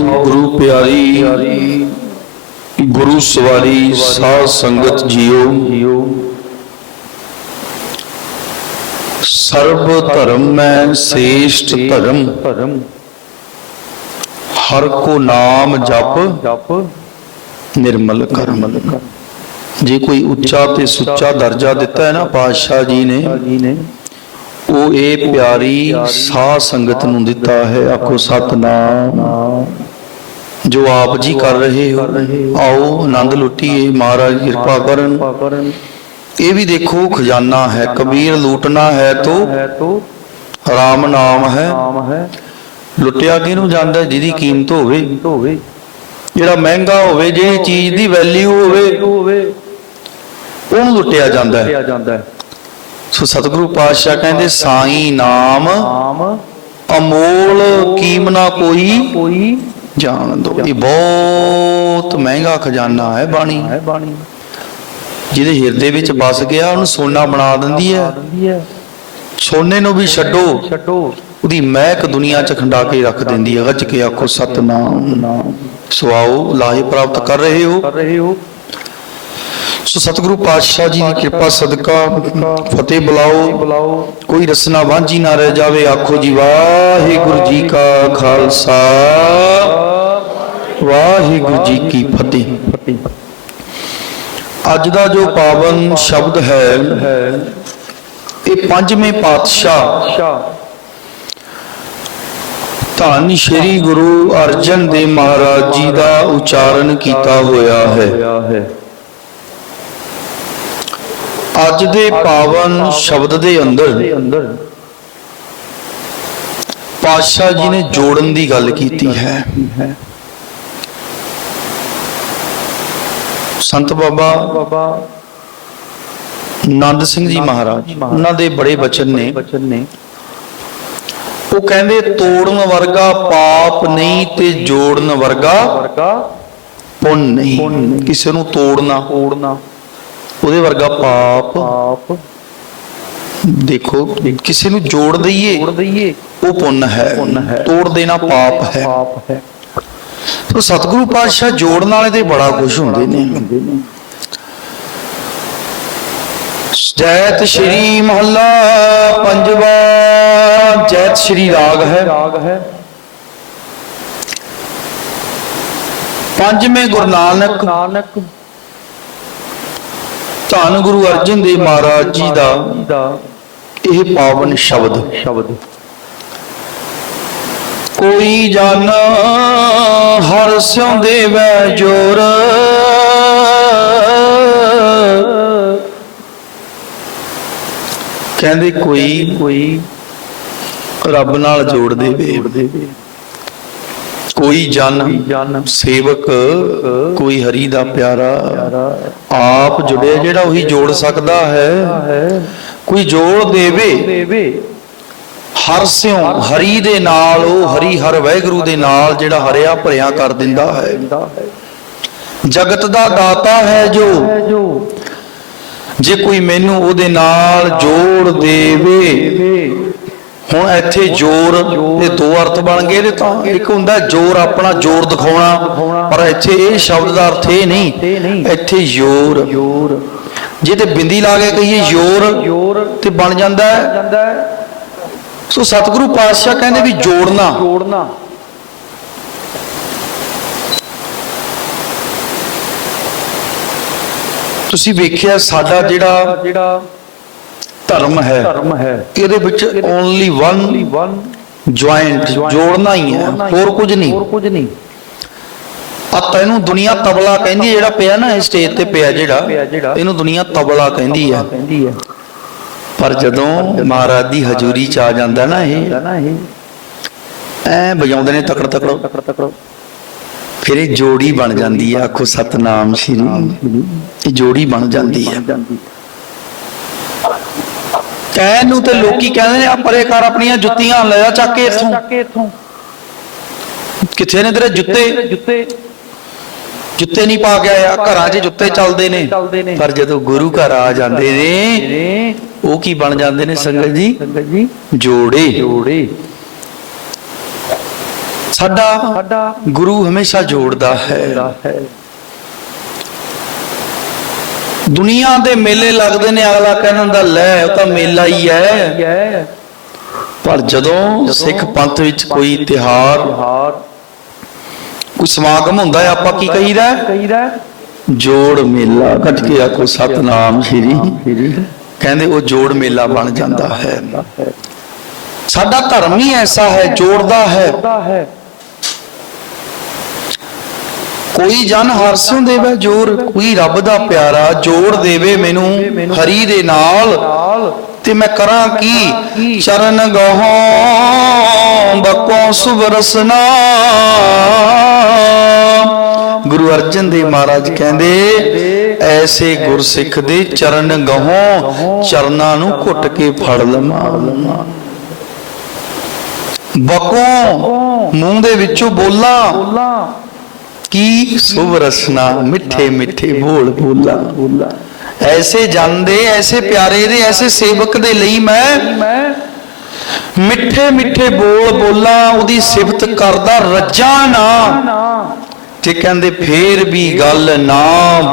ਗੁਰੂ ਪਿਆਰੀ, ਗੁਰੂ ਸਵਾਰੀ, ਸਾਧ ਸੰਗਤ ਜੀਓ। ਸਰਬ ਧਰਮ ਮੈਂ ਸ੍ਰੇਸ਼ਟ ਧਰਮ। ਹਰ ਕੋ ਨਾਮ ਜਪ, ਨਿਰਮਲ ਕਰਮ। ਜੇ ਕੋਈ ਉੱਚਾ ਤੇ ਸੁੱਚਾ ਦਰਜਾ ਦਿੱਤਾ ਹੈ ਨਾ ਪਾਤਸ਼ਾਹ ਜੀ ਨੇ ਜੀ ਨੇ ਉਹ ਇਹ ਪਿਆਰੀ ਸਾਧ ਸੰਗਤ ਨੂੰ ਦਿੱਤਾ ਹੈ, ਆਖੋ ਸਤਨਾਮ। ਜੋ ਆਪ ਜੀ ਕਰ ਰਹੇ ਹੋ, ਆਓ ਆਨੰਦ ਲੁੱਟੀਏ, ਮਹਾਰਾਜ ਕਿਰਪਾ ਕਰਨ। ਇਹ ਵੀ ਦੇਖੋ, ਖਜ਼ਾਨਾ ਹੈ, ਕਬੀਰ ਲੂਟਣਾ ਹੈ ਤੋ ਰਾਮ ਨਾਮ ਹੈ। ਲੁੱਟਿਆ ਕਿਹਨੂੰ ਜਾਂਦਾ, ਜਿਹਦੀ ਕੀਮਤ ਹੋਵੇ। ਜਿਹੜਾ ਮਹਿੰਗਾ ਹੋਵੇ ਜਿਹੜੀ ਚੀਜ਼ ਦੀ ਵੈਲਿਊ ਹੋਵੇ ਹੋਵੇ ਉਹਨੂੰ ਲੁੱਟਿਆ ਜਾਂਦਾ ਹੈ। ਸੋ ਸਤਿਗੁਰੂ ਪਾਤਸ਼ਾਹ ਕਹਿੰਦੇ, ਸਾਈ ਨਾਮ ਨਾਮ ਅਮੋਲ ਕੀਮਨਾ ਕੋਈ ਕੋਈ ਜਾਣ ਦੋ। ਇਹ ਬਹੁਤ ਮਹਿੰਗਾ ਖਜ਼ਾਨਾ ਹੈ ਬਾਣੀ। ਜਿਹਦੇ ਹਿਰਦੇ ਵਿੱਚ ਵਸ ਗਿਆ, ਉਹਨੂੰ ਸੋਨਾ ਬਣਾ ਦਿੰਦੀ ਹੈ। ਸੋਨੇ ਨੂੰ ਵੀ ਛੱਡੋ। ਛੱਡੋ ਉਹਦੀ ਮਹਿਕ ਦੁਨੀਆ 'ਚ ਖੰਡਾ ਕੇ ਰੱਖ ਦਿੰਦੀ ਹੈ। ਗੱਜ ਕੇ ਆਖੋ, ਸਤਨਾਮ। ਨਾਮ ਸੋ ਲਾਹੇ ਪ੍ਰਾਪਤ ਕਰ ਰਹੇ ਹੋ ਕਰ ਰਹੇ ਹੋ। ਸੋ ਸਤਿਗੁਰੂ ਪਾਤਸ਼ਾਹ ਜੀ ਦੀ ਕਿਰਪਾ, ਸਦਕਾ, ਫਤਿਹ ਬੁਲਾਓ। ਬੁਲਾਓ ਕੋਈ ਰਸਨਾ ਵਾਂਝੀ ਨਾ ਰਹਿ ਜਾਵੇ, ਆਖੋ ਜੀ, ਵਾਹਿਗੁਰੂ ਜੀ ਕਾ ਖਾਲਸਾ। ਵਾਹਿਗੁਰੂ ਜੀ ਕੀ ਫਤਿਹ। ਅੱਜ ਦਾ ਜੋ ਪਾਵਨ ਸ਼ਬਦ ਹੈ, ਇਹ ਪੰਜਵੇਂ ਪਾਤਸ਼ਾਹ। ਧੰਨ ਸ਼੍ਰੀ ਗੁਰੂ ਅਰਜਨ ਦੇਵ ਮਹਾਰਾਜ ਜੀ ਦਾ ਉਚਾਰਨ ਕੀਤਾ ਹੋਇਆ ਹੈ। ਅੱਜ ਦੇ ਪਾਵਨ ਸ਼ਬਦ ਦੇ ਅੰਦਰ ਪਾਤਸ਼ਾਹ ਜੀ ਨੇ ਜੋੜਨ ਦੀ ਗੱਲ ਕੀਤੀ ਹੈ। ਸੰਤ ਬਾਬਾ ਨੰਦ ਸਿੰਘ ਜੀ ਮਹਾਰਾਜ ਉਹਨਾਂ ਦੇ ਬੜੇ ਬਚਨ ਨੇ। ਉਹ ਕਹਿੰਦੇ ਤੋੜਨ ਵਰਗਾ ਪਾਪ ਨਹੀਂ ਤੇ ਜੋੜਨ ਵਰਗਾ ਪੁੰਨ ਨਹੀਂ। ਕਿਸੇ ਨੂੰ ਤੋੜਨਾ। ਤੋੜਨਾ। ਉਹਦੇ ਵਰਗਾ ਪਾਪ ਦੇਖੋ ਕਿਸੇ ਨੂੰ ਜੋੜ ਦਈਏ ਉਹ ਪੁੰਨ ਹੈ। ਤੋੜ ਦੇਣਾ ਪਾਪ ਹੈ। ਸੋ ਸਤਿਗੁਰੂ ਪਾਤਸ਼ਾਹ ਜੋੜਨ ਵਾਲੇ ਤੇ ਬੜਾ ਖੁਸ਼ ਹੁੰਦੇ ਨੇ। ਜੈਤ ਸ਼੍ਰੀ ਮਹੱਲਾ ਪੰਜਵਾ। ਜੈਤ ਸ਼੍ਰੀ ਰਾਗ ਹੈ। ਰਾਗ ਹੈ। ਪੰਜਵੇਂ ਗੁਰੂ ਨਾਨਕ ਧੰਨ ਗੁਰੂ ਅਰਜਨ ਦੇਵ ਮਹਾਰਾਜ ਜੀ ਦਾ ਇਹ ਪਾਵਨ ਸ਼ਬਦ। ਸ਼ਬਦ ਕੋਈ ਜਨ ਹਰ ਸਿਉ ਦੇਵੈ ਜੋਰ। ਕਹਿੰਦੇ ਕੋਈ ਕੋਈ ਰੱਬ ਨਾਲ ਜੋੜ ਦੇਵੇ ਜੋੜ ਦੇਵੇ। ਕੋਈ ਜਨ ਸੇਵਕ ਕੋਈ ਹਰੀ ਦਾ ਪਿਆਰਾ ਆਪ ਜੁੜਿਆ ਜਿਹੜਾ ਉਹੀ ਜੋੜ ਸਕਦਾ ਹੈ। ਕੋਈ ਜੋੜ ਦੇਵੇ। ਹਰ ਸਿਉ ਹਰੀ ਦੇ ਨਾਲ ਉਹ ਹਰੀ ਹਰ ਵਾਹਿਗੁਰੂ ਦੇ ਨਾਲ ਜਿਹੜਾ ਹਰਿਆ ਭਰਿਆ ਕਰ ਦਿੰਦਾ ਹੈ। ਜਗਤ ਦਾ ਦਾਤਾ ਹੈ ਜੋ। ਜੋ। ਕੋਈ ਮੈਨੂੰ ਉਹਦੇ ਨਾਲ ਜੋੜ ਦੇਵੇ। ਹੁਣ ਇੱਥੇ ਜੋਰ ਇਹ ਦੋ ਅਰਥ ਬਣ ਗਏ ਇਹਦੇ ਤਾਂ ਇੱਕ ਹੁੰਦਾ ਜੋਰ ਆਪਣਾ ਜੋਰ ਦਿਖਾਉਣਾ, ਪਰ ਇੱਥੇ ਇਹ ਸ਼ਬਦ ਦਾ ਅਰਥ ਇਹ ਨਹੀਂ, ਇੱਥੇ ਜੋਰ। ਜੇ ਤੇ ਬਿੰਦੀ ਲਾ ਕੇ ਕਹੀਏ ਜੋਰ, ਤੇ ਬਣ ਜਾਂਦਾ ਸੋ ਸਤਿਗੁਰੂ ਪਾਤਸ਼ਾਹ ਕਹਿੰਦੇ ਵੀ ਜੋੜਨਾ। ਜੋੜਨਾ ਤੁਸੀਂ ਵੇਖਿਆ ਸਾਡਾ ਜਿਹੜਾ ਜਿਹੜਾ ਧਰਮ ਹੈ। ਧਰਮ ਹੈ। ਇਹਦੇ ਵਿੱਚ ਓਨਲੀ ਵਨ ਜੁਆਇੰਟ ਜੋੜਨਾ ਹੀ ਹੈ। ਹੋਰ ਕੁਝ ਨਹੀਂ। ਹੋਰ ਕੁਝ ਨਹੀਂ। ਆ ਤੈਨੂੰ ਦੁਨੀਆ ਤਬਲਾ ਕਹਿੰਦੀ ਹੈ ਜਿਹੜਾ ਪਿਆ ਨਾ ਇਹ ਸਟੇਜ ਤੇ ਪਿਆ ਜਿਹੜਾ। ਇਹਨੂੰ ਦੁਨੀਆ ਤਬਲਾ ਕਹਿੰਦੀ ਹੈ। ਪਰ ਜਦੋਂ ਮਹਾਰਾਜ ਦੀ ਹਜ਼ੂਰੀ ਚ ਆ ਜਾਂਦਾ ਨਾ ਇਹ ਐ ਵਜਾਉਂਦੇ ਨੇ ਤਕੜ ਤਕੜ। ਫਿਰ ਇਹ ਜੋੜੀ ਬਣ ਜਾਂਦੀ ਹੈ। ਆਖੋ ਸਤਨਾਮ ਸ਼੍ਰੀ ਇਹ ਜੋੜੀ ਬਣ ਜਾਂਦੀ ਹੈ। ਕਹਿਣ ਨੂੰ ਤੇ ਲੋਕੀ ਕਹਿੰਦੇ ਨੇ ਆ ਪਰੇ ਕਰ ਆਪਣੀਆਂ ਜੁੱਤੀਆਂ ਲੈ ਜਾ ਚੱਕ ਕੇ ਇੱਥੋਂ। ਕਿੱਥੇ ਨੇ ਤੇਰੇ ਜੁੱਤੇ? ਜੁੱਤੇ? ਜੁੱਤੇ ਨਹੀਂ ਪਾ ਕੇ ਆਇਆ। ਘਰਾਂ 'ਚ ਜੁੱਤੇ ਚੱਲਦੇ ਨੇ। ਪਰ ਜਦੋਂ ਗੁਰੂ ਘਰ ਆ ਜਾਂਦੇ ਨੇ ਉਹ ਕੀ ਬਣ ਜਾਂਦੇ ਨੇ ਸੰਗਤ ਜੀ? ਜੋੜੇ। ਜੋੜੇ। ਸਾਡਾ ਸਾਡਾ ਗੁਰੂ ਹਮੇਸ਼ਾ ਜੋੜਦਾ ਹੈ। ਹੈ। ਦੁਨੀਆ ਦੇ ਮੇਲੇ ਲੱਗਦੇ ਨੇ, ਅਗਲਾ ਕਹਿੰਦਾ ਲੈ, ਉਹ ਤਾਂ ਮੇਲਾ ਹੀ ਹੈ। ਪਰ ਜਦੋਂ ਸਿੱਖ ਪੰਥ ਵਿੱਚ ਕੋਈ ਤਿਹਾਰ ਕੋਈ ਸਮਾਗਮ ਹੁੰਦਾ ਹੈ, ਆਪਾਂ ਕੀ ਕਹੀਦਾ ਕਹੀਦਾ ਜੋੜ ਮੇਲਾ ਕੱਟ ਕੇ ਆਖੋ, ਸਤਨਾਮ ਸ੍ਰੀ। ਕਹਿੰਦੇ ਉਹ ਜੋੜ ਮੇਲਾ ਬਣ ਜਾਂਦਾ ਹੈ। ਸਾਡਾ ਧਰਮ ਹੀ ਐਸਾ ਹੈ, ਜੋੜਦਾ ਹੈ ਦਾ ਹੈ ਕੋਈ ਜਨ ਹਰਸੋਂ ਦੇਵੇ ਜੋਰ, ਕੋਈ ਰੱਬ ਦਾ ਪਿਆਰਾ ਜੋੜ ਦੇਵੇ ਮੈਨੂੰ, ਹਰੀ ਦੇ ਨਾਲ। ਤੇ ਮੈਂ ਕਰਾਂ ਕੀ? ਚਰਨ ਗਹੋਂ ਬਕੋ ਸੁਬਰਸਨਾ ਗੁਰੂ ਅਰਜਨ ਦੇਵ ਮਹਾਰਾਜ ਕਹਿੰਦੇ, ਐਸੇ ਗੁਰਸਿੱਖ ਦੇ ਚਰਨ ਗਹੋਂ ਚਰਨਾਂ ਨੂੰ ਘੁੱਟ ਕੇ ਫੜ ਲਵਾਂ। ਬਕੋ ਮੂੰਹ ਦੇ ਵਿੱਚੋਂ ਬੋਲਾਂ ਬੋਲਾ। ਕੀ ਸੁਭ ਰਸਨਾ ਮਿੱਠੇ ਮਿੱਠੇ ਬੋਲ ਬੋਲਾ। ਐਸੇ ਜਨ ਐਸੇ ਪਿਆਰੇ ਦੇ, ਐਸੇ ਸੇਵਕ ਦੇ ਲਈ ਮੈਂ ਮਿੱਠੇ ਮਿੱਠੇ ਬੋਲ ਬੋਲਾਂ, ਉਹਦੀ ਸਿਫਤ ਕਰਦਾ ਰੱਜਾ ਨਾ। ਨਾ ਤੇ ਕਹਿੰਦੇ ਫੇਰ ਵੀ ਗੱਲ ਨਾ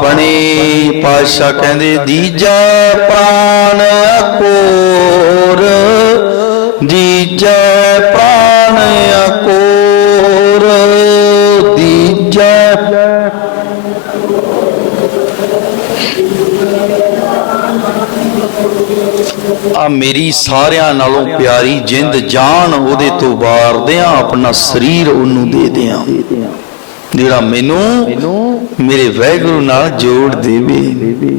ਬਣੇ ਪਾਸ਼ਾ ਕਹਿੰਦੇ ਦੀਜੈ ਪ੍ਰਾਨ ਅਕੋਰ, ਦੀਜੈ ਪ੍ਰਾਨ ਅਕੋਰ। ਆ ਮੇਰੀ ਸਾਰਿਆਂ ਨਾਲੋਂ ਪਿਆਰੀ ਜਿੰਦ ਜਾਨ ਉਹਦੇ ਤੋਂ ਵਾਰਦਿਆਂ ਆਪਣਾ ਸਰੀਰ ਉਹਨੂੰ ਦੇ ਦਿਆਂ। ਜਿਹੜਾ ਮੈਨੂੰ ਮੇਰੇ ਵੈਗੁਰੂ ਨਾਲ ਜੋੜ ਦੇਵੇ।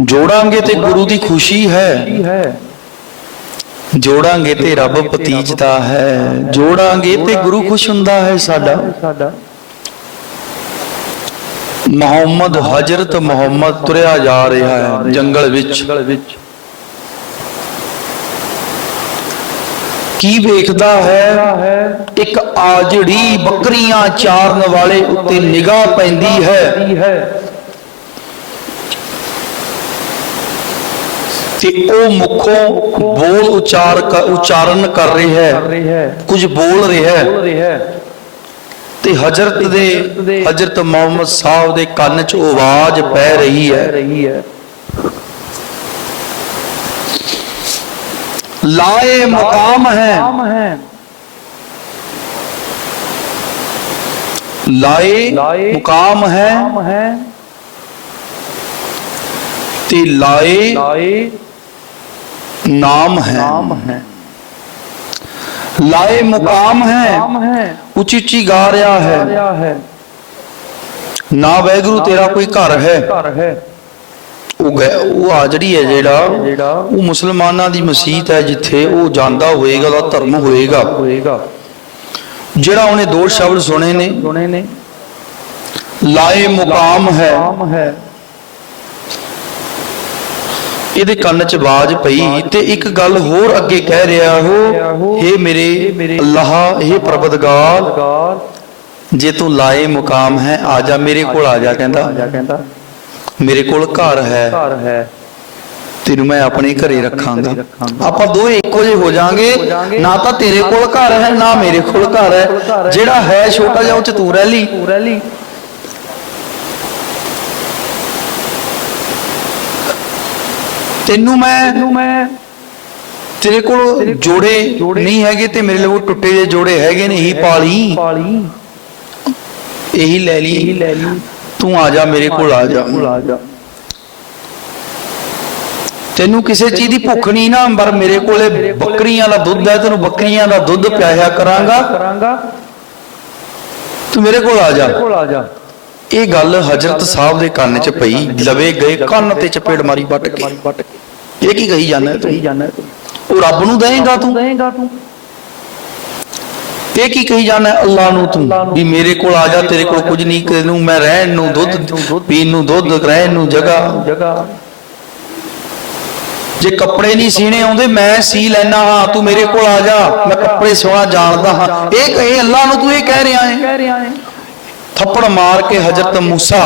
ਜੋੜਾਂਗੇ ਤੇ ਗੁਰੂ ਦੀ ਖੁਸ਼ੀ ਹੈ। ਜੋੜਾਂਗੇ ਤੇ ਰੱਬ ਪਤੀਜਦਾ ਹੈ। ਜੋੜਾਂਗੇ ਤੇ ਗੁਰੂ ਖੁਸ਼ ਹੁੰਦਾ ਹੈ ਸਾਡਾ। ਮੁਹੰਮਦ ਹਜ਼ਰਤ ਮੁਹੰਮਦ ਤੁਰਿਆ ਜਾ ਰਿਹਾ ਹੈ ਜੰਗਲ ਵਿੱਚ। ਕੀ ਵੇਖਦਾ ਹੈ? ਇੱਕ ਆਜੜੀ ਬੱਕਰੀਆਂ ਚਾਰਨ ਵਾਲੇ ਉੱਤੇ ਨਿਗਾਹ ਪੈਂਦੀ ਹੈ ਕੀ ਹੈ ਤੇ ਉਹ ਮੁਖੋਂ ਬੋਲ ਉਚਾਰ ਉਚਾਰਨ ਕਰ ਰਿਹਾ ਹੈ। ਕੁਝ ਬੋਲ ਰਿਹਾ ਹੈ। ਤੇ ਹਜ਼ਰਤ ਦੇ ਹਜ਼ਰਤ ਮੁਹੰਮਦ ਸਾਹਿਬ ਦੇ ਕੰਨ 'ਚ ਆਵਾਜ਼ ਪੈ ਰਹੀ ਹੈ। ਰਹੀ ਹੈ ਲਾਏ ਮੁਕਾਮ ਹੈ। ਲਾਏ ਲਾਏ ਮੁਕਾਮ ਹੈ। ਤੇ ਲਾਏ ਲਾਏ ਨਾਮ ਹੈ। ਨਾਮ ਹੈ। ਲਾਏ ਮੁਕਾਮ ਹੈ। ਨਾਮ ਹੈ। ਉੱਚੀ ਉੱਚੀ ਗਾ ਰਿਹਾ ਹੈ। ਨਾ ਵੈਗੁਰੂ ਤੇਰਾ ਕੋਈ ਘਰ ਹੈ। ਉਹ ਉਹ ਆ ਜਿਹੜੀ ਹੈ ਜਿਹੜਾ ਉਹ ਮੁਸਲਮਾਨਾਂ ਦੀ ਮਸਜਿਦ ਹੈ ਜਿੱਥੇ ਉਹ ਜਾਂਦਾ ਹੋਏਗਾ ਉਹਦਾ ਧਰਮ ਹੋਏਗਾ। ਜਿਹੜਾ ਉਹਨੇ ਦੋ ਸ਼ਬਦ ਸੁਣੇ ਨੇ ਲਾਏ ਮੁਕਾਮ ਹੈ। ਇਹਦੇ ਕੰਨ 'ਚ ਆਵਾਜ਼ ਪਈ ਤੇ ਇੱਕ ਗੱਲ ਹੋਰ ਅੱਗੇ ਕਹਿ ਰਿਹਾ ਉਹ हे ਮੇਰੇ ਅੱਲਾਹ हे ਪ੍ਰਬਦਗਾਰ, ਜੇ ਤੂੰ ਲਾਏ ਮੁਕਾਮ ਹੈ, ਆ ਜਾ ਮੇਰੇ ਕੋਲ, ਆ ਜਾ ਕਹਿੰਦਾ। ਮੇਰੇ ਕੋਲ ਘਰ ਹੈ। ਤੈਨੂੰ ਮੈਂ ਆਪਣੇ ਘਰੇ ਰੱਖਾਂਗਾ ਰੱਖਾਂਗਾ। ਆਪਾਂ ਦੋਵੇਂ ਇੱਕੋ ਜਿਹੇ ਹੋ ਜਾਾਂਗੇ। ਨਾ ਤਾਂ ਤੇਰੇ ਕੋਲ ਘਰ ਹੈ, ਨਾ ਮੇਰੇ ਕੋਲ ਘਰ ਹੈ। ਜਿਹੜਾ ਹੈ ਛੋਟਾ ਜਿਹਾ, ਉਹ ਚ ਤੂੰ ਰਹਿ ਲਈ ਪੂਰਾ ਲਈ ਤੈਨੂੰ ਮੈਂ ਤੇਰੇ ਕੋਲ ਜੋੜੇ ਨਹੀਂ ਹੈਗੇ ਤੇ ਮੇਰੇ ਲਈ ਟੁੱਟੇ ਜਿਹੇ ਜੋੜੇ ਹੈਗੇ ਨੇ ਹੀ ਪਾਲੀ। ਇਹੀ ਲੈ ਲਈ। ਤੂੰ ਆ ਜਾ ਮੇਰੇ ਕੋਲ ਆ ਜਾ। ਜਾ। ਤੈਨੂੰ ਕਿਸੇ ਚੀਜ਼ ਦੀ ਭੁੱਖ ਨਹੀਂ ਨਾ ਪਰ ਮੇਰੇ ਕੋਲੇ ਬੱਕਰੀਆਂ ਦਾ ਦੁੱਧ ਹੈ ਤੈਨੂੰ ਬੱਕਰੀਆਂ ਦਾ ਦੁੱਧ ਪਿਆਇਆ ਕਰਾਂਗਾ। ਤੂੰ ਮੇਰੇ ਕੋਲ ਆ ਜਾ। ਕੋਲ ਆ ਜਾ। ਇਹ ਗੱਲ ਹਜ਼ਰਤ ਸਾਹਿਬ ਦੇ ਕੰਨ 'ਚ ਪਈ, ਲਵੇ ਗਏ ਕੰਨ ਤੇ ਚਪੇੜ ਮਾਰੀ ਵੱਟ ਕੇ। ਇਹ ਕੀ ਕਹੀ ਜਾਂਦਾ ਤੂੰ? ਉਹ ਰੱਬ ਨੂੰ ਦੇਂਗਾ ਤੂੰ? ਇਹ ਕੀ ਕਹੀ ਜਾਂਦਾ ਅੱਲਾ ਨੂੰ ਤੂੰ? ਵੀ ਮੇਰੇ ਕੋਲ ਆ ਜਾ, ਤੇਰੇ ਕੋਲ ਕੁਝ ਨਹੀਂ, ਤੈਨੂੰ ਮੈਂ ਰਹਿਣ ਨੂੰ ਦੁੱਧ, ਪੀਣ ਨੂੰ ਦੁੱਧ, ਰਹਿਣ ਨੂੰ ਜਗ੍ਹਾ। ਜਗ੍ਹਾ ਜੇ ਕੱਪੜੇ ਨਹੀਂ ਸੀਣੇ ਆਉਂਦੇ, ਮੈਂ ਸੀ ਲੈਣਾ ਹਾਂ, ਤੂੰ ਮੇਰੇ ਕੋਲ ਆ ਜਾ, ਮੈਂ ਕੱਪੜੇ ਸਿਉਣਾ ਜਾਣਦਾ ਹਾਂ। ਇਹ ਕਹੇ ਅੱਲਾ ਨੂੰ ਤੂੰ ਇਹ ਕਹਿ ਰਿਹਾ ਹੈ ਕਹਿ ਰਿਹਾ ਹੈ? ਥੱਪੜ ਮਾਰ ਕੇ ਹਜ਼ਰਤ ਮੂਸਾ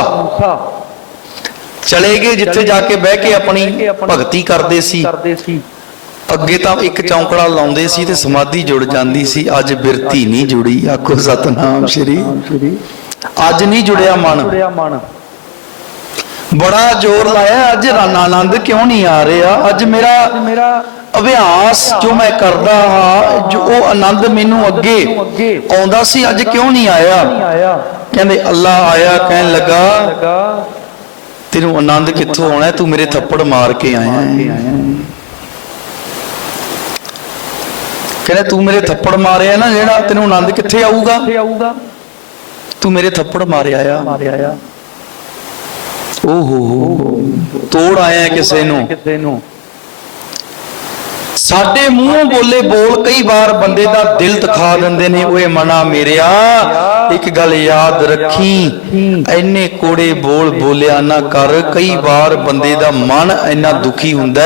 ਚਲੇ ਗਏ ਜਿੱਥੇ ਜਾ ਕੇ ਬਹਿ ਕੇ ਆਪਣੀ ਭਗਤੀ ਕਰਦੇ ਸੀ। ਅੱਗੇ ਤਾਂ ਇੱਕ ਚੌਂਕੜਾ ਲਾਉਂਦੇ ਸੀ ਤੇ ਸਮਾਧੀ ਜੁੜ ਜਾਂਦੀ ਸੀ। ਅੱਜ ਬਿਰਤੀ ਨਹੀਂ ਜੁੜੀ ਆਖੋ ਸਤਨਾਮ ਸ਼੍ਰੀ। ਅੱਜ ਨਹੀਂ ਜੁੜਿਆ ਮਨ। ਬੜਾ ਜ਼ੋਰ ਲਾਇਆ ਅੱਜ ਰਾਨਾ ਆਨੰਦ ਕਿਉਂ ਨਹੀਂ ਆ ਰਿਹਾ? ਅੱਜ ਮੇਰਾ ਮੇਰਾ ਅਭਿਆਸ ਜੋ ਮੈਂ ਕਰਦਾ ਹਾਂ ਜੋ ਉਹ ਆਨੰਦ ਮੈਨੂੰ ਅੱਗੇ ਆਉਂਦਾ ਸੀ ਅੱਜ ਕਿਉਂ ਨਹੀਂ ਆਇਆ? ਕਹਿੰਦੇ ਅੱਲਾ ਆਇਆ ਕਹਿਣ ਲੱਗਾ ਤੈਨੂੰ ਆਨੰਦ ਕਿੱਥੋਂ ਆਉਣਾ? ਤੂੰ ਮੇਰੇ ਥੱਪੜ ਮਾਰ ਕੇ ਆਇਆ। ਕਹਿੰਦੇ ਤੂੰ ਮੇਰੇ ਥੱਪੜ ਮਾਰਿਆ ਨਾ ਜਿਹੜਾ ਤੈਨੂੰ ਆਨੰਦ ਕਿੱਥੇ ਆਊਗਾ? ਤੂੰ ਮੇਰੇ ਥੱਪੜ ਮਾਰਿਆ ਆ। ਮਾਰਿਆ ਆ। ਓਹੋ ਹੋ ਤੋੜ ਆਇਆ ਕਿਸੇ ਨੂੰ। ਕਿਸੇ ਨੂੰ। ਸਾਡੇ ਮੂੰਹੋਂ ਬੋਲੇ ਬੋਲ ਕਈ ਵਾਰ ਬੰਦੇ ਦਾ ਦਿਲ ਦਿਖਾ ਦਿੰਦੇ ਨੇ, ਓਏ ਮਨਾ ਮੇਰਿਆ, ਇੱਕ ਗੱਲ ਯਾਦ ਰੱਖੀ, ਐਨੇ ਕੋੜੇ ਬੋਲ ਬੋਲਿਆ ਨਾ ਕਰ। ਕਈ ਵਾਰ ਬੰਦੇ ਦਾ ਮਨ ਇੰਨਾ ਦੁਖੀ ਹੁੰਦਾ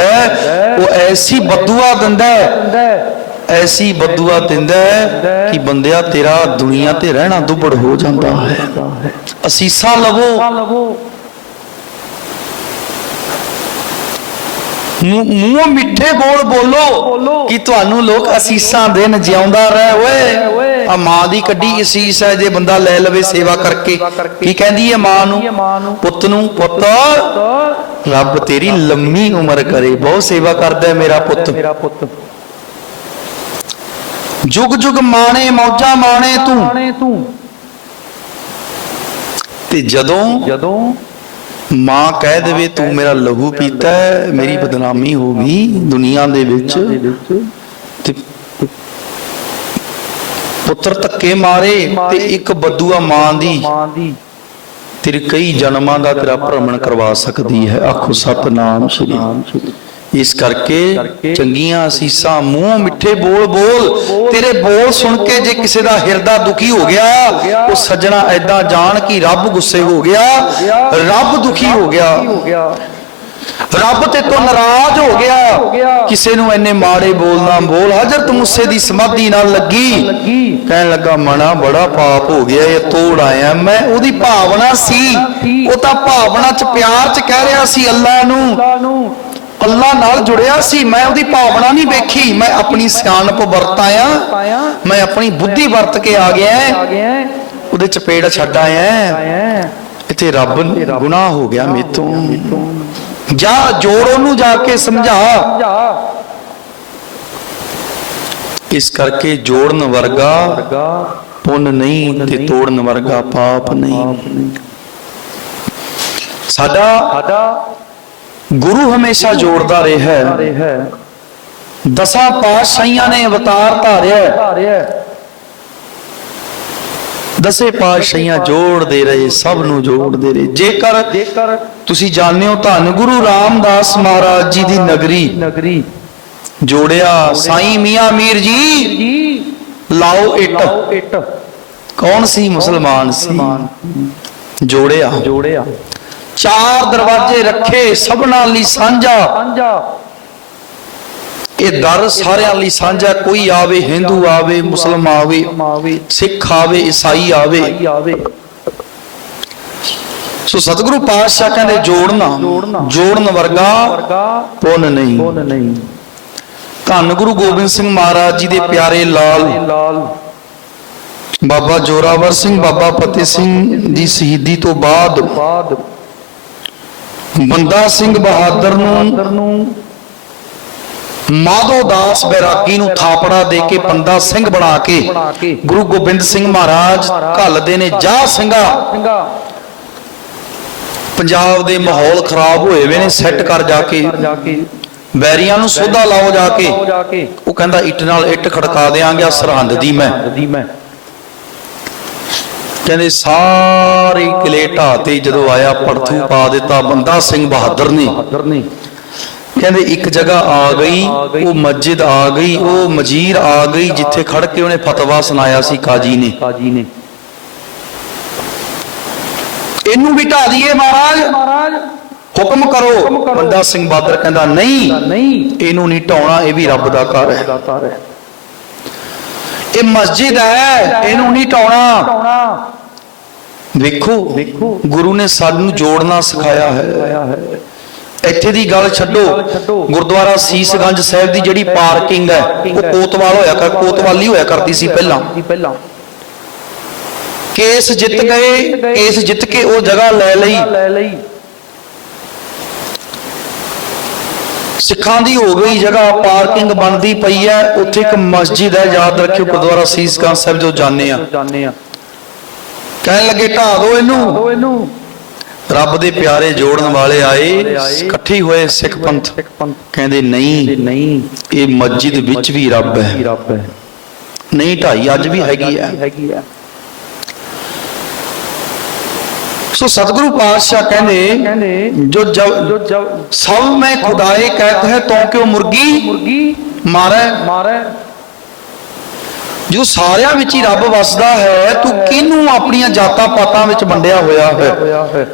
ਉਹ ਐਸੀ ਬਦਦੁਆ ਦਿੰਦਾ ਐਸੀ ਬਦਦੁਆ ਦਿੰਦਾ ਹੈ ਕਿ ਬੰਦਿਆ ਤੇਰਾ ਦੁਨੀਆ ਤੇ ਰਹਿਣਾ ਦੁੱਬੜ ਹੋ ਜਾਂਦਾ ਹੈ। ਅਸੀਸਾਂ ਲਵੋ ਆ ਲਵੋ ਮੂੰਹ ਮਿੱਠੇ ਬੋਲ ਬੋਲੋ। ਕਿ ਤੁਹਾਨੂੰ ਲੋਕ ਅਸੀਸਾਂ ਦੇਣ ਜਿਉਂਦਾ ਰਹਿ ਓਏ। ਆ ਮਾਂ ਦੀ ਕੱਢੀ ਅਸੀਸ ਹੈ ਜੇ ਬੰਦਾ ਲੈ ਲਵੇ ਸੇਵਾ ਕਰਕੇ। ਕੀ ਕਹਿੰਦੀ ਹੈ ਮਾਂ ਨੂੰ? ਪੁੱਤ ਨੂੰ ਪੁੱਤ। ਰੱਬ ਤੇਰੀ ਲੰਮੀ ਉਮਰ ਕਰੇ ਬਹੁਤ ਸੇਵਾ ਕਰਦਾ ਹੈ ਮੇਰਾ ਪੁੱਤ। ਜੁਗ ਜੁਗ ਮਾਣੇ ਮੌਜਾਂ ਮਾਣੇ ਤੂੰ। ਤੇ ਜਦੋਂ ਜਦੋਂ ਮਾਂ ਕਹਿ ਦੇਵੇ ਤੂੰ ਮੇਰਾ ਲਹੂ ਪੀਤਾ ਹੈ, ਮੇਰੀ ਬਦਨਾਮੀ ਹੋ ਗਈ ਦੁਨੀਆ ਦੇ ਵਿੱਚ। ਤੇ ਪੁੱਤਰ ਧੱਕੇ ਮਾਰੇ ਤੇ ਇੱਕ ਬਦੂਆ ਮਾਂ ਦੀ ਮਾਂ ਦੀ ਤੇਰੇ ਕਈ ਜਨਮਾਂ ਦਾ ਤੇਰਾ ਭ੍ਰਮਣ ਕਰਵਾ ਸਕਦੀ ਹੈ। ਆਖੋ ਸਤਨਾਮ ਸ੍ਰੀ। ਇਸ ਕਰਕੇ ਚੰਗੀਆਂ ਅਸੀਸਾਂ, ਮੂੰਹ ਮਿੱਠੇ ਬੋਲ ਬੋਲ, ਤੇਰੇ ਬੋਲ ਸੁਣ ਕੇ ਜੇ ਕਿਸੇ ਦਾ ਹਿਰਦਾ ਦੁਖੀ ਹੋ ਗਿਆ, ਉਹ ਸੱਜਣਾ ਐਦਾਂ ਜਾਣ ਕਿ ਰੱਬ ਗੁੱਸੇ ਹੋ ਗਿਆ, ਰੱਬ ਦੁਖੀ ਹੋ ਗਿਆ। ਰੱਬ ਤੇ ਤੋਂ ਨਾਰਾਜ਼ ਹੋ ਗਿਆ। ਕਿਸੇ ਨੂੰ ਐਨੇ ਮਾੜੇ ਬੋਲ ਨਾ ਬੋਲ। ਹਜ਼ਰਤ ਮੁੱਸੇ ਦੀ ਸਮਾਧੀ ਨਾਲ ਲੱਗੀ। ਕਹਿਣ ਲੱਗਾ ਮਨਾ ਬੜਾ ਪਾਪ ਹੋ ਗਿਆ, ਇਹ ਤੋੜ ਆਇਆ ਮੈਂ। ਉਹਦੀ ਭਾਵਨਾ ਸੀ। ਉਹ ਤਾਂ ਭਾਵਨਾ ਚ ਪਿਆਰ ਚ ਕਹਿ ਰਿਹਾ ਸੀ, ਅੱਲਾ ਨੂੰ। ਅੱਲਾ ਨਾਲ ਜੁੜਿਆ ਸੀ, ਮੈਂ ਉਹਦੀ ਭਾਵਨਾ ਨਹੀਂ ਵੇਖੀ। ਮੈਂ ਆਪਣੀ ਸਿਆਣਪ ਵਰਤ ਮੈਂ ਆਪਣੀ ਬੁੱਧੀ ਵਰਤ ਕੇ ਆ ਗਿਆ ਉਹਦੇ ਚਪੇੜ ਛੱਡ ਆਇਆ ਇੱਥੇ ਰੱਬ ਗੁਨਾਹ ਹੋ ਗਿਆ ਮੇਤੋਂ। ਜਾ ਜੋੜ ਉਹਨੂੰ ਜਾ ਕੇ ਸਮਝਾ। ਇਸ ਕਰਕੇ ਜੋੜਨ ਵਰਗਾ ਵਰਗਾ ਪੁੰਨ ਨਹੀਂ ਤੇ ਤੋੜਨ ਵਰਗਾ ਪਾਪ ਨਹੀਂ। ਸਾਡਾ ਗੁਰੂ ਹਮੇਸ਼ਾ ਜੋੜਦਾ ਰਿਹਾ ਹੈ। ਦਸਾਂ ਪਾਤਸ਼ਾਹੀਆਂ ਨੇ ਅਵਤਾਰ ਧਾਰਿਆ ਦਸੇ ਪਾਤਸ਼ਾਹੀਆਂ ਜੋੜਦੇ ਰਹੇ, ਸਭ ਨੂੰ ਜੋੜਦੇ ਰਹੇ। ਜੇਕਰ ਤੁਸੀਂ ਜਾਣਦੇ ਹੋ, ਧੰਨ ਗੁਰੂ ਰਾਮਦਾਸ ਮਹਾਰਾਜ ਜੀ ਦੀ ਨਗਰੀ ਨਗਰੀ ਜੋੜਿਆ, ਸਾਈਂ ਮੀਆਂ ਮੀਰ ਜੀ, ਲਾਓ ਇੱਟ। ਇੱਟ ਕੌਣ ਸੀ ਮੁਸਲਮਾਨ ਸੀ? ਜੋੜਿਆ ਜੋੜਿਆ। ਚਾਰ ਦਰਵਾਜ਼ੇ ਰੱਖੇ ਸਭਨਾਂ ਲਈ ਸਾਂਝਾ। ਇਹ ਦਰ ਸਾਰਿਆਂ ਲਈ ਸਾਂਝਾ ਕੋਈ ਆਵੇ ਹਿੰਦੂ ਆਵੇ ਮੁਸਲਮਾਨ ਆਵੇ ਸਿੱਖ ਆਵੇ ਈਸਾਈ ਆਵੇ। ਸੋ ਸਤਿਗੁਰੂ ਪਾਤਸ਼ਾਹ ਕਹਿੰਦੇ ਜੋੜਨਾ ਜੋੜਨਾ। ਵਰਗਾ ਪੁੰਨ ਨਹੀਂ। ਧੰਨ ਗੁਰੂ ਗੋਬਿੰਦ ਸਿੰਘ ਮਹਾਰਾਜ ਜੀ ਦੇ ਪਿਆਰੇ ਲਾਲ। ਲਾਲ। ਬਾਬਾ ਜੋਰਾਵਰ ਸਿੰਘ ਬਾਬਾ ਫਤਿਹ ਸਿੰਘ ਦੀ ਸ਼ਹੀਦੀ ਤੋਂ ਬਾਅਦ ਬੰਦਾ ਸਿੰਘ ਬਹਾਦਰ ਨੂੰ ਮਾਧੋ ਦਾਸ ਬੈਰਾਗੀ ਨੂੰ ਥਾਪੜਾ ਦੇ ਕੇ ਬੰਦਾ ਸਿੰਘ ਬਣਾ ਕੇ ਗੁਰੂ ਗੋਬਿੰਦ ਸਿੰਘ ਮਹਾਰਾਜ ਘੱਲਦੇ ਨੇ। ਜਾ ਸਿੰਘਾ, ਪੰਜਾਬ ਦੇ ਮਾਹੌਲ ਖਰਾਬ ਹੋਏ ਵੇ ਨੇ ਸੈੱਟ ਕਰ ਜਾ ਕੇ। ਵੈਰੀਆਂ ਨੂੰ ਸੋਧਾ ਲਾਓ ਜਾ ਕੇ। ਉਹ ਕਹਿੰਦਾ, ਇੱਟ ਨਾਲ ਇੱਟ ਖੜਕਾ ਦੇਾਂਗੇ ਆ ਸਰਹੰਦ ਦੀ ਮੈਂ। ਕਹਿੰਦੇ ਸਾਰੇ ਕਿਲੇ ਢਾਹ ਤੇ ਜਦੋਂ ਆਇਆ ਪੜਥੂ ਪਾ ਦਿੱਤਾ, ਬੰਦਾ ਸਿੰਘ ਬਹਾਦਰ ਨੇ। ਕਹਿੰਦੇ ਇੱਕ ਜਗ੍ਹਾ ਆ ਗਈ, ਉਹ ਮਸਜਿਦ ਆ ਗਈ, ਉਹ ਮਜੀਰ ਆ ਗਈ, ਜਿੱਥੇ ਖੜ ਕੇ ਉਹਨੇ ਫਤਵਾ ਸੁਣਾਇਆ ਸੀ ਕਾਜੀ ਨੇ। ਇਹਨੂੰ ਵੀ ਢਾ ਦਈਏ ਮਹਾਰਾਜ। ਹੁਕਮ ਕਰੋ, ਬੰਦਾ ਸਿੰਘ ਬਹਾਦਰ ਕਹਿੰਦਾ ਨਹੀਂ ਨਹੀਂ, ਇਹਨੂੰ ਨਹੀਂ ਢਾਉਣਾ, ਇਹ ਵੀ ਰੱਬ ਦਾ ਘਰ ਹੈ। ਇਹ ਮਸਜਿਦ ਹੈ, ਇਹਨੂੰ ਨਹੀਂ ਢਾਉਣਾ। ਵੇਖੋ ਗੁਰੂ ਨੇ ਸਾਨੂੰ ਜੋੜਨਾ ਸਿਖਾਇਆ ਹੈ। ਇੱਥੇ ਦੀ ਗੱਲ ਛੱਡੋ। ਗੁਰਦੁਆਰਾ ਸੀਸਗੰਜ ਸਾਹਿਬ ਦੀ ਜਿਹੜੀ ਪਾਰਕਿੰਗ ਹੈ ਉਹ ਕੋਤਵਾਲ ਹੋਇਆ ਕਰ ਕੋਤਵਾਲੀ ਹੋਇਆ ਕਰਦੀ ਸੀ ਪਹਿਲਾਂ। ਕੇਸ ਜਿੱਤ ਗਏ ਕੇਸ ਜਿੱਤ ਕੇ ਉਹ ਜਗ੍ਹਾ ਲੈ ਲਈ। ਸਿੱਖਾਂ ਦੀ ਹੋ ਗਈ ਜਗ੍ਹਾ। ਪਾਰਕਿੰਗ ਬਣਦੀ ਪਈ ਹੈ। ਉੱਥੇ ਇੱਕ ਮਸਜਿਦ ਹੈ ਯਾਦ ਰੱਖਿਓ ਗੁਰਦੁਆਰਾ ਸੀਸਗੰਜ ਸਾਹਿਬ ਜੋ ਜਾਣੇ ਆ। ਕਹਿਣ ਲੱਗੇ ਢਾ ਦਿਓ ਇਹਨੂੰ। ਰੱਬ ਦੇ ਪਿਆਰੇ ਜੋੜਨ ਵਾਲੇ ਆਏ ਇਕੱਠੇ ਹੋਏ ਸਿੱਖ ਪੰਥ। ਕਹਿੰਦੇ ਨਹੀਂ ਨਹੀਂ ਇਹ ਮਸਜਿਦ ਵਿੱਚ ਵੀ ਰੱਬ ਹੈ। ਨਹੀਂ ਢਾਈ ਅੱਜ ਵੀ ਹੈਗੀ ਹੈ। ਆ ਸੋ ਸਤਿਗੁਰੂ ਪਾਤਸ਼ਾਹ ਕਹਿੰਦੇ ਜੋ ਸਭ ਮੈਂ ਖੁਦਾਏ ਕਹਿਤ ਹੈ ਤੋ ਕਿਉ ਮੁਰਗੀ? ਮੁਰਗੀ ਮਾਰੇ। ਮਾਰੇ। ਜੋ ਸਾਰਿਆਂ ਵਿੱਚ ਹੀ ਰੱਬ ਵਸਦਾ ਹੈ ਤੂੰ ਕਿਹਨੂੰ ਆਪਣੀਆਂ ਜਾਤਾਂ ਪਾਤਾਂ ਵਿੱਚ ਵੰਡਿਆ ਹੋਇਆ ਹੈ?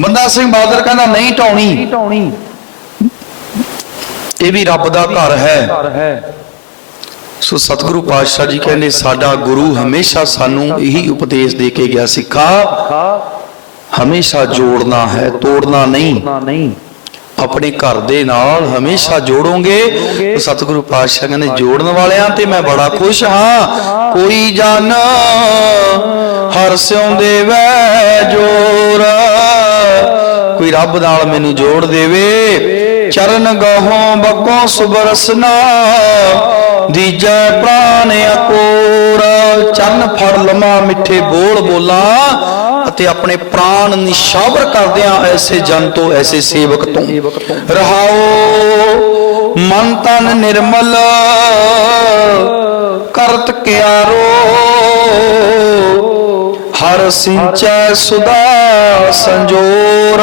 ਬੰਦਾ ਸਿੰਘ ਬਹਾਦਰ ਕਹਿੰਦਾ ਨਹੀਂ ਢਾਉਣੀ। ਇਹ ਵੀ ਰੱਬ ਦਾ ਘਰ ਹੈ। ਸੋ ਸਤਿਗੁਰੂ ਪਾਤਸ਼ਾਹ ਜੀ ਕਹਿੰਦੇ ਸਾਡਾ ਗੁਰੂ ਹਮੇਸ਼ਾ ਸਾਨੂੰ ਇਹੀ ਉਪਦੇਸ਼ ਦੇ ਕੇ ਗਿਆ ਸਿੱਖਾ ਹਮੇਸ਼ਾ ਜੋੜਨਾ ਹੈ ਤੋੜਨਾ ਨਹੀਂ। ਆਪਣੇ ਘਰ ਦੇ ਨਾਲ ਹਮੇਸ਼ਾ ਜੋੜੋਗੇ। ਤਾਂ ਸਤਿਗੁਰੂ ਪਾਤਸ਼ਾਹ ਕਹਿੰਦੇ ਜੋੜਨ ਵਾਲਿਆਂ ਤੇ ਮੈਂ ਬੜਾ ਖੁਸ਼ ਹਾਂ। ਕੋਈ ਜਨ ਹਰ ਸਿਉ ਦੇਵੈ ਜੋਰ। ਕੋਈ ਰੱਬ ਨਾਲ ਮੈਨੂੰ ਜੋੜ ਦੇਵੇ। ਚਰਨ ਗਹੋਂ ਬੱਗੋਂ ਸੁਬਰਸਨਾ ਦੀਜੈ ਪ੍ਰਾਨ ਅਕੋਰ। ਚਰਨ ਫੜ ਲਮਾ ਮਿੱਠੇ ਬੋਲ ਬੋਲਾਂ। ਅਤੇ ਆਪਣੇ ਪ੍ਰਾਣ ਨਿਸ਼ਾਵਰ ਕਰਦਿਆਂ ਐਸੇ ਜਨ ਤੋਂ, ਐਸੇ ਸੇਵਕ ਤੋਂ। ਰਹਾਓ, ਮਨ ਤਨ ਨਿਰਮਲ, ਕਰਤ ਕਿਆਰੋ। ਹਰ ਸਿੰਚੈ ਸੁਦਾ ਸੰਜੋਰ।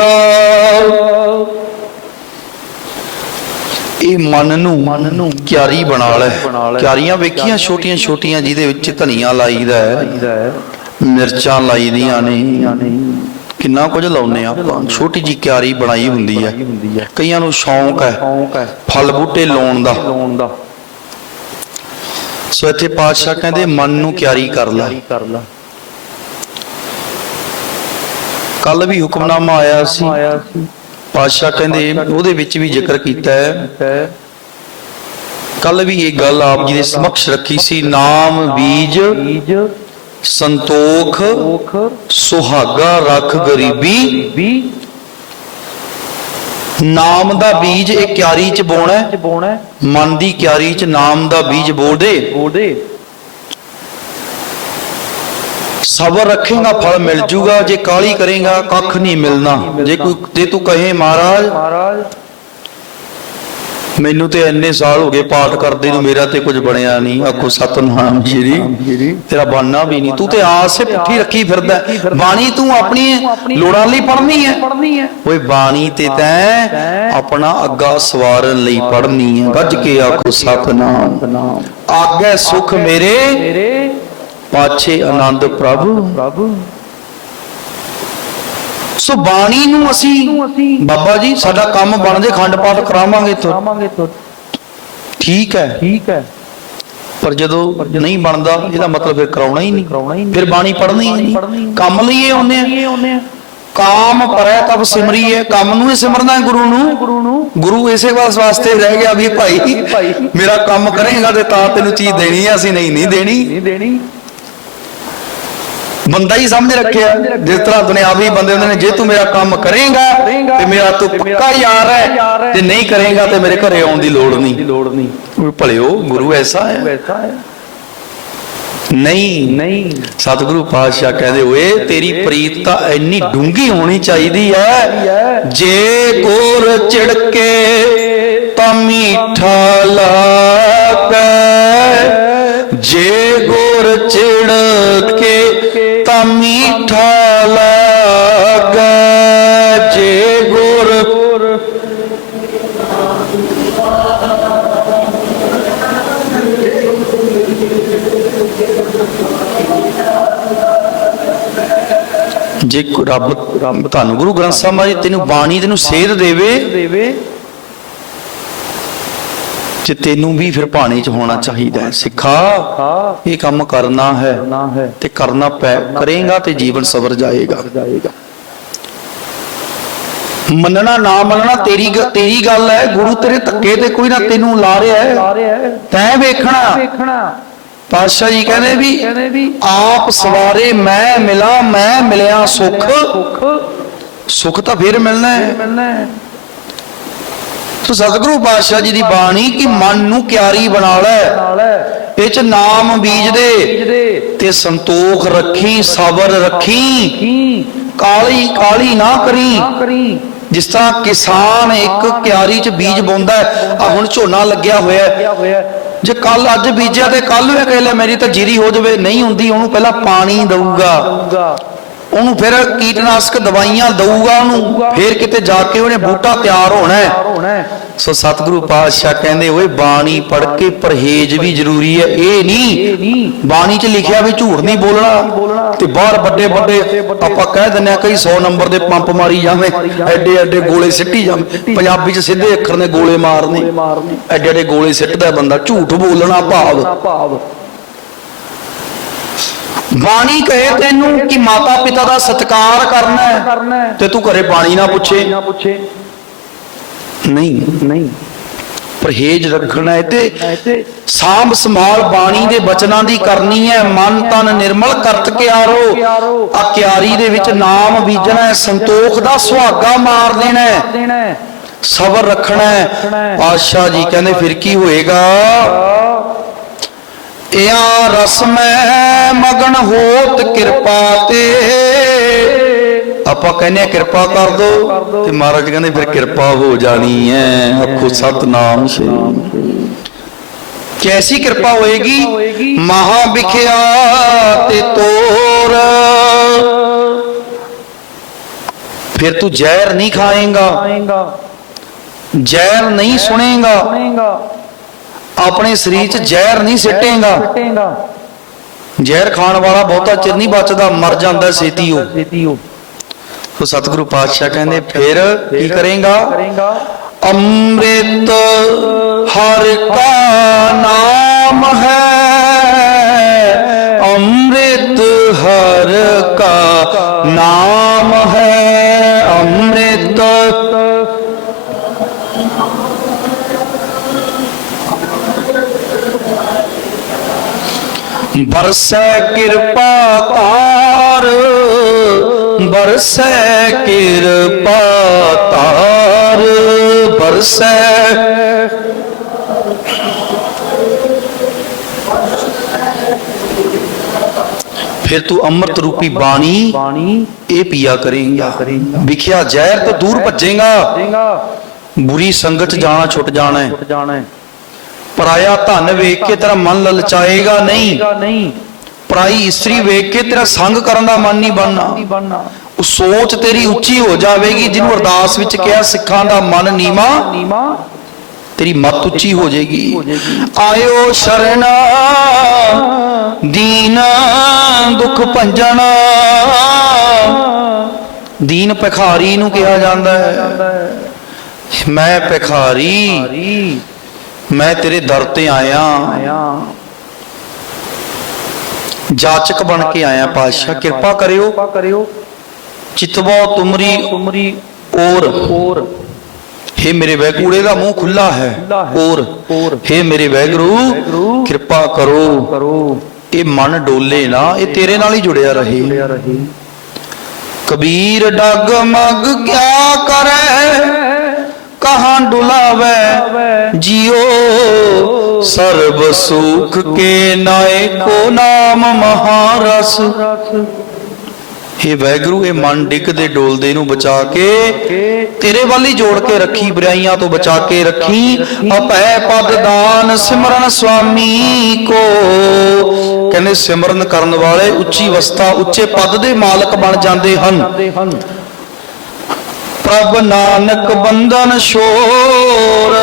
ਇਹ ਮਨ ਨੂੰ ਮਨ ਨੂੰ ਕਿਆਰੀ ਬਣਾ ਲੈ। ਬਣਾ ਲੈ। ਕਿਆਰੀਆਂ ਵੇਖੀਆਂ ਛੋਟੀਆਂ ਛੋਟੀਆਂ ਜਿਹਦੇ ਵਿੱਚ ਧਨੀਆ ਲਾਈਦਾ ਹੈ। ਮਿਰਚਾਂ ਲਾਈ ਦੀਆਂ ਨੇ। ਕਿੰਨਾ ਕੁਝ ਲਾਉਨੇ ਆਪਾਂ। ਛੋਟੀ ਜੀ ਕਿਆਰੀ ਬਣਾਈ ਹੁੰਦੀ ਹੈ। ਕਈਆਂ ਨੂੰ ਸ਼ੌਂਕ ਹੈ ਫਲ ਬੂਟੇ ਲਾਉਣ ਦਾ। ਸੋ ਇੱਥੇ ਪਾਤਸ਼ਾਹ ਕਹਿੰਦੇ, ਮਨ ਨੂੰ ਕਿਆਰੀ ਕਰ ਲੈ। ਕੱਲ ਵੀ ਹੁਕਮਨਾਮਾ ਆਇਆ ਸੀ। ਪਾਤਸ਼ਾਹ ਕਹਿੰਦੇ, ਉਹਦੇ ਵਿੱਚ ਵੀ ਜ਼ਿਕਰ ਕੀਤਾ ਹੈ। ਕੱਲ ਵੀ ਇਹ ਗੱਲ ਆਪ ਜੀ ਦੇ ਸਮਕਸ਼ ਰੱਖੀ ਸੀ। ਨਾਮ ਬੀਜ ਬੀਜ ਸੰਤੋਖ ਸੁਹਾਗਾ ਰੱਖ ਗਰੀਬੀ। ਨਾਮ ਦਾ ਬੀਜ ਇਹ ਕਿਆਰੀ ਚ ਬੋਣਾ ਮਨ ਦੀ ਕਿਆਰੀ ਚ ਨਾਮ ਦਾ ਬੀਜ ਬੋ ਦੇ। ਸਬਰ ਰੱਖੇਗਾ ਫਲ ਮਿਲ ਜੂਗਾ। ਜੇ ਕਾਲੀ ਕਰੇਗਾ ਕੱਖ ਨਹੀਂ ਮਿਲਣਾ। ਜੇ ਕੋਈ ਜੇ ਤੂੰ ਕਹੇ ਮਹਾਰਾਜ ਮਹਾਰਾਜ ਮੈਨੂੰ ਤੇ ਇੰਨੇ ਸਾਲ ਹੋ ਗਏ ਪਾਠ ਕਰਦੇ ਨੂੰ ਮੇਰਾ ਤੇ ਕੁਝ ਬਣਿਆ ਨਹੀਂ। ਆਖੋ ਸਤਨਾਮ ਜੀ ਤੇਰਾ ਬਣਨਾ ਵੀ ਨਹੀਂ। ਤੂੰ ਤੇ ਆਸੇ ਪੁੱਠੀ ਰੱਖੀ ਫਿਰਦਾ। ਬਾਣੀ ਤੂੰ ਆਪਣੀ ਲੋੜਾਂ ਲਈ ਪੜ੍ਹਨੀ ਹੈ। ਪੜਨੀ ਹੈ ਓਏ ਬਾਣੀ ਤੇ ਤੈਂ ਆਪਣਾ ਅੱਗਾ ਸਵਾਰਨ ਲਈ ਪੜ੍ਹਨੀ ਹੈ। ਗੱਜ ਕੇ ਆਖੋ ਸਤਨਾਮ। ਨਾਮ ਆਗੇ ਸੁਖ ਮੇਰੇ ਮੇਰੇ ਪਾਛੇ ਆਨੰਦ ਪ੍ਰਭ ਪ੍ਰਭੂ। ਸੋ ਬਾਣੀ ਨੂੰ ਅਸੀਂ ਬਾਬਾ ਜੀ ਸਾਡਾ ਕੰਮ ਬਣ ਜੇ ਖੰਡ ਪਾਠ ਕਰਾਵਾਂਗੇ ਤਾਂ। ਠੀਕ ਹੈ। ਠੀਕ ਹੈ। ਪਰ ਜਦੋਂ ਨਹੀਂ ਬਣਦਾ ਇਹਦਾ ਮਤਲਬ ਫਿਰ ਕਰਾਉਣਾ ਹੀ ਨਹੀਂ। ਫਿਰ ਬਾਣੀ ਪੜ੍ਹਨੀ ਨਹੀਂ। ਕੰਮ ਲਈ ਇਹ ਹੁੰਨੇ ਆ। ਕਾਮ ਪਰੈ ਤਬ ਸਿਮਰੀ ਹੈ ਕੰਮ ਨੂੰ ਹੀ ਸਿਮਰਨਾ ਗੁਰੂ ਨੂੰ। ਗੁਰੂ ਇਸੇ ਵਾਸ ਵਾਸਤੇ ਰਹਿ ਗਿਆ ਵੀ ਭਾਈ ਮੇਰਾ ਕੰਮ ਕਰੇਗਾ ਤੇ ਤਾਂ ਤੈਨੂੰ ਚੀਜ਼ ਦੇਣੀ ਹੈ ਅਸੀਂ ਨਹੀਂ ਨਹੀਂ ਦੇਣੀ। ਨਹੀਂ ਦੇਣੀ। ਬੰਦਾ ਹੀ ਸਮਝ ਰੱਖਿਆ। ਜਿਸ ਤਰ੍ਹਾਂ ਦੁਨਿਆਵੀ ਬੰਦੇ ਹੁੰਦੇ ਨੇ ਜੇ ਤੂੰ ਮੇਰਾ ਕੰਮ ਕਰੇਗਾ ਤੇ ਮੇਰਾ ਤੂੰ ਪੱਕਾ ਯਾਰ ਹੈ। ਤੇ ਨਹੀਂ ਕਰੇਗਾ ਤੇ ਮੇਰੇ ਘਰੇ ਆਉਣ ਦੀ ਲੋੜ ਨਹੀਂ। ਲੋੜ ਨਹੀਂ। ਉਹ ਭਲਿਓ ਗੁਰੂ ਐਸਾ ਹੈ। ਨਹੀਂ। ਨਹੀਂ। ਸਤਿਗੁਰੂ ਪਾਤਸ਼ਾਹ ਕਹਿੰਦੇ ਓਏ ਤੇਰੀ ਪ੍ਰੀਤ ਤਾਂ ਇੰਨੀ ਡੂੰਗੀ ਹੋਣੀ ਚਾਹੀਦੀ ਹੈ। ਜੇ ਗੁਰ ਚਿੜਕੇ ਤਾਂ ਮਿੱਠਾ ਲਾਗੇ ਜੇ ਗੁਰ ਚਿੜਕੇ ਤਾਂ ਮਿੱਠਾ ਲਾਗੇ। ਜੇ ਗੁਰ ਜੇ ਰੱਬ ਰੱਬ ਤੁਹਾਨੂੰ ਗੁਰੂ ਗ੍ਰੰਥ ਸਾਹਿਬ ਮਹਾਰਾਜ ਤੈਨੂੰ ਬਾਣੀ, ਤੈਨੂੰ ਸੇਧ ਦੇਵੇ ਦੇਵੇ ਤੈਨੂੰ ਵੀ ਫਿਰ ਬਾਣੀ ਚ ਹੋਣਾ ਚਾਹੀਦਾ ਹੈ। ਸਿੱਖਾ, ਇਹ ਕੰਮ ਕਰਨਾ ਹੈ ਤੇ ਕਰਨਾ ਪੈ, ਕਰੇਗਾ ਤੇ ਜੀਵਨ ਸਵਰ ਜਾਏਗਾ। ਮੰਨਣਾ ਨਾ ਮੰਨਣਾ ਤੇਰੀ ਤੇਰੀ ਗੱਲ ਹੈ, ਗੁਰੂ ਤੇਰੇ ਧੱਕੇ ਤੇ ਕੋਈ ਨਾ ਤੈਨੂੰ ਲਾ ਰਿਹਾ ਹੈ। ਤੈਂ ਵੇਖਣਾ। ਵੇਖਣਾ ਪਾਤਸ਼ਾਹ ਜੀ ਕਹਿੰਦੇ ਵੀ, ਆਪ ਸਵਾਰੇ ਮੈਂ ਮਿਲਾਂ, ਮੈਂ ਮਿਲਿਆ ਸੁਖ ਸੁਖ। ਸੁਖ ਤਾਂ ਫਿਰ ਮਿਲਣਾ ਹੈ। ਮਿਲਣਾ ਸਤਿਗੁਰੂ ਪਾਤਸ਼ਾਹ ਜੀ ਦੀ ਬਾਣੀ ਕਿ ਮਨ ਨੂੰ ਕਿਆਰੀ ਬਣਾ ਲੈ। ਇਹ ਚ ਨਾਮ ਬੀਜ ਦੇ ਤੇ ਸੰਤੋਖ ਰੱਖੀ, ਸਬਰ ਰੱਖੀ। ਕਾਲੀ ਕਾਲੀ ਨਾ ਕਰੀ। ਕਰੀ ਜਿਸ ਤਰ੍ਹਾਂ ਕਿਸਾਨ ਇੱਕ ਕਿਆਰੀ ਚ ਬੀਜ ਬੋਂਦਾ ਆ ਹੁਣ ਝੋਨਾ ਲੱਗਿਆ ਹੋਇਆ ਜੇ ਕੱਲ ਅੱਜ ਬੀਜਿਆ ਤੇ ਕੱਲ ਨੂੰ ਇਹ ਕਹਿ ਲੈ, ਮੇਰੀ ਤਾਂ ਜੀਰੀ ਹੋ ਜਾਵੇ, ਨਹੀਂ ਹੁੰਦੀ, ਉਹਨੂੰ ਪਹਿਲਾਂ ਪਾਣੀ ਦਊਗਾ। ਉਹਨੂੰ ਫਿਰ ਕੀਟਨਾਸ਼ਕ ਦਵਾਈਆਂ ਦਊਗਾ ਉਹਨੂੰ। ਫਿਰ ਕਿਤੇ ਜਾ ਕੇ ਉਹਨੇ ਬੂਟਾ ਤਿਆਰ ਹੋਣਾ ਹੈ। ਸੋ ਸਤਿਗੁਰੂ ਪਾਤਸ਼ਾਹ ਕਹਿੰਦੇ, ਓਏ, ਬਾਣੀ ਪੜ ਕੇ ਪਰਹੇਜ ਵੀ ਜ਼ਰੂਰੀ ਹੈ। ਇਹ ਨਹੀਂ, ਬਾਣੀ 'ਚ ਲਿਖਿਆ ਵੀ ਝੂਠ ਨਹੀਂ ਬੋਲਣਾ। ਤੇ ਬਾਹਰ ਵੱਡੇ ਵੱਡੇ ਆਪਾਂ ਕਹਿ ਦਿੰਦੇ ਆ ਕਈ 100 ਨੰਬਰ ਦੇ ਪੰਪ ਮਾਰੀ ਜਾਵੇਂ, ਐਡੇ ਐਡੇ ਗੋਲੇ ਸਿੱਟੀ ਜਾਵੇਂ। ਪੰਜਾਬੀ 'ਚ ਸਿੱਧੇ ਅੱਖਰ ਨੇ ਗੋਲੇ ਮਾਰਨੇ। ਮਾਰਨੀ ਐਡੇ ਐਡੇ ਗੋਲੇ ਸਿੱਟਦਾ ਬੰਦਾ ਝੂਠ ਬੋਲਣਾ ਭਾਵ ਭਾਵ। ਬਾਣੀ ਕਹੇ ਤੈਨੂੰ ਕਿ ਮਾਤਾ ਪਿਤਾ ਦਾ ਸਤਿਕਾਰ ਕਰਨਾ ਹੈ ਤੇ ਤੂੰ ਘਰੇ ਬਾਣੀ ਨਾ ਪੁੱਛੇ। ਨਹੀਂ ਨਹੀਂ। ਪਰਹੇਜ ਰੱਖਣਾ ਹੈ ਤੇ ਸਾਂਭ ਸੰਭਾਲ ਬਾਣੀ ਦੇ ਬਚਨਾਂ ਦੀ ਕਰਨੀ ਹੈ। ਮਨ ਤਨ ਨਿਰਮਲ ਕਰਤ ਕਿਆਰੋ। ਆ ਕਿਆਰੀ ਦੇ ਵਿੱਚ ਨਾਮ ਬੀਜਣਾ ਹੈ। ਸੰਤੋਖ ਦਾ ਸੁਹਾਗਾ ਮਾਰ ਦੇਣਾ ਹੈ। ਦੇਣਾ ਹੈ। ਸਬਰ ਰੱਖਣਾ ਹੈ। ਪਾਤਸ਼ਾਹ ਜੀ ਕਹਿੰਦੇ ਫਿਰ ਕੀ ਹੋਏਗਾ? ਇਆਂ ਰਸ ਮਗਨ ਹੋਤ ਕਿਰਪਾ ਤੇ। ਆਪਾਂ ਕਹਿੰਦੇ ਆ ਕਿਰਪਾ ਕਰ ਦੋ ਤੇ ਮਹਾਰਾਜ ਕਹਿੰਦੇ ਫਿਰ ਕਿਰਪਾ ਹੋ ਜਾਣੀ ਹੈ ਆਖੋ ਸਤਨਾਮ ਸ੍ਰੀ ਕੈਸੀ ਕਿਰਪਾ ਹੋਏਗੀ, ਮਹਾ ਵਿਖਿਆ ਤੇ ਤੋਰ। ਫਿਰ ਤੂੰ ਜ਼ਹਿਰ ਨਹੀਂ ਖਾਏਗਾ। ਆਏਗਾ ਜ਼ਹਿਰ ਨਹੀਂ ਸੁਣੇਗਾ ਸੁਣੇਗਾ। ਆਪਣੇ ਸਰੀਰ 'ਚ ਜ਼ਹਿਰ ਨਹੀਂ ਸਿੱਟੇਗਾ। ਜ਼ਹਿਰ ਖਾਣ ਵਾਲਾ ਬਹੁਤਾ ਚਿਰ ਨਹੀਂ ਬਚਦਾ ਮਰ ਜਾਂਦਾ ਛੇਤੀ ਉਹ ਸੋ ਸਤਿਗੁਰੂ ਪਾਤਸ਼ਾਹ ਕਹਿੰਦੇ ਫਿਰ ਕੀ ਕਰੇਗਾ? ਅੰਮ੍ਰਿਤ ਹਰ ਕਾ ਨਾਮ ਹੈ। ਅੰਮ੍ਰਿਤ ਹਰ ਕਾ ਨਾਮ ਹੈ ਅੰਮ੍ਰਿਤ ਬਰਸੈ ਕਿਰਪਾ ਤਾਰ ਬਰਸੈ ਕਿਰਪਾ ਤਾਰ ਬਰਸੈ ਫਿਰ ਤੂੰ ਅੰਮ੍ਰਿਤ ਰੂਪੀ ਬਾਣੀ ਬਾਣੀ ਇਹ ਪੀਆ ਕਰੇਂਗਾ ਕਰੇਂਗਾ। ਵਿਖਿਆ ਜ਼ਹਿਰ ਤੋਂ ਦੂਰ ਭੱਜੇਗਾ ਦੇਗਾ ਬੁਰੀ ਸੰਗਤ ਚ ਪਰਾਇਆ ਧਨ ਵੇਖ ਕੇ ਤੇਰਾ ਮਨ ਲਲਚਾਏਗਾ ਨਹੀਂ। ਪਰਾਈ ਇਸਤਰੀ ਵੇਖ ਕੇ ਤੇਰਾ ਸੰਗ ਕਰਨ ਦਾ ਮਨ ਨਹੀਂ ਬਣਨਾ। ਉਹ ਸੋਚ ਤੇਰੀ ਉੱਚੀ ਹੋ ਜਾਵੇਗੀ, ਜਿਹਨੂੰ ਅਰਦਾਸ ਵਿੱਚ ਕਿਹਾ ਸਿੱਖਾਂ ਦਾ ਮਨ ਨੀਵਾ, ਤੇਰੀ ਮੱਤ ਉੱਚੀ ਹੋ ਜਾਏਗੀ। ਆਇਓ ਸ਼ਰਨ, ਦੀਨਾ, ਦੁੱਖ ਭੰਜਣਾ। ਦੀਨ ਭਿਖਾਰੀ ਨੂੰ ਕਿਹਾ ਜਾਂਦਾ ਹੈ। ਮੈਂ ਭਿਖਾਰੀ। ਮੈਂ ਤੇਰੇ ਦਰ ਤੇ ਆਇਆ। ਜਾਚਕ ਬਣ ਕੇ ਆਇਆ ਪਾਤਸ਼ਾਹ ਕਿਰਪਾ ਕਰਿਓ। ਕਿਰਪਾ ਕਰਿਓ ਤੁਮਰੀ ਤੁਮਰੀ ਔਰ। ਔਰ हे ਮੇਰੇ ਵੈਗੂੜੇ ਦਾ ਮੂੰਹ ਖੁੱਲਾ ਹੈ। ਔਰ। हे ਮੇਰੇ ਵੈਗੁਰੂ, ਕਿਰਪਾ ਕਰੋ ਕਰੋ। ਇਹ ਮਨ ਡੋਲੇ ਨਾ ਇਹ ਤੇਰੇ ਨਾਲ ਹੀ ਜੁੜਿਆ ਰਹੇ। ਕਬੀਰ ਡਗ ਮਗ ਕਿਆ ਕਰੇ? ਕਹਾਂ ਡੁਲਾਵੇ? ਜਿਉ ਸਰਬ ਸੁਖ ਕੇ ਨਾਏ ਕੋ ਨਾਮ ਮਹਾਰਸ। ਰਸ ਵੈਗਰੂ, ਇਹ ਮਨ ਡਿੱਗ ਡੋਲਦੇ ਨੂੰ ਬਚਾ ਕੇ, ਤੇਰੇ ਵੱਲ ਹੀ ਜੋੜ ਕੇ ਰੱਖੀ, ਬੁਰਾਈਆਂ ਤੋਂ ਬਚਾ ਕੇ ਰੱਖੀ। ਅਪੈ ਪਦ ਦਾਨ ਸਿਮਰਨ ਸੁਆਮੀ ਕੋ। ਕਹਿੰਦੇ ਸਿਮਰਨ ਕਰਨ ਵਾਲੇ ਉੱਚੀ ਅਵਸਥਾ, ਉੱਚੇ ਪਦ ਦੇ ਮਾਲਕ ਬਣ ਜਾਂਦੇ ਹਨ। ਪ੍ਰਭ ਨਾਨਕ ਬੰਧਨ ਛੋਰ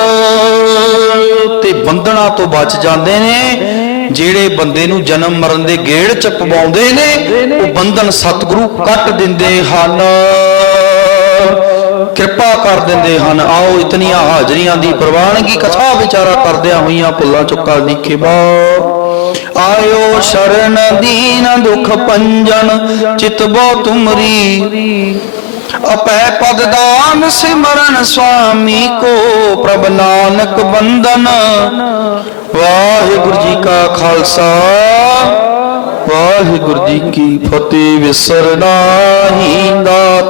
ਤੇ ਬੰਧਨਾਂ ਤੋਂ ਬਚ ਜਾਂਦੇ ਨੇ, ਜਿਹੜੇ ਬੰਦੇ ਨੂੰ ਜਨਮ ਮਰਨ ਦੇ ਗੇੜ ਚ ਪਵਾਉਂਦੇ ਨੇ, ਉਹ ਬੰਧਨ ਸਤਿਗੁਰੂ ਕੱਟ ਦਿੰਦੇ ਹਨ। ਕਿਰਪਾ ਕਰ ਦਿੰਦੇ ਹਨ। ਆਓ ਇਤਨੀਆਂ ਹਾਜ਼ਰੀਆਂ ਦੀ ਪ੍ਰਵਾਨਗੀ ਕਥਾ ਵਿਚਾਰਾ ਕਰਦਿਆਂ ਹੋਈਆਂ ਭੁੱਲਾਂ ਚੁੱਕਾ ਦੀ ਖਿਬਾ ਆਇਓ ਸ਼ਰਨ ਦੀਨ ਦੁਖ ਪੰਜਨ ਚਿਤਬੋ ਤੁਮਰੀ। ਅਪੈ ਪਦ ਦਾਨ ਸਿਮਰਨ ਸੁਆਮੀ ਕੋ ਪ੍ਰਭ ਨਾਨਕ ਬੰਦਨ ਵਾਹਿਗੁਰੂ ਜੀ ਕਾ ਖਾਲਸਾ, ਵਾਹਿਗੁਰੂ ਜੀ ਕੀ ਫਤਿਹ ਵਿਸਰਨਾ ਦਾ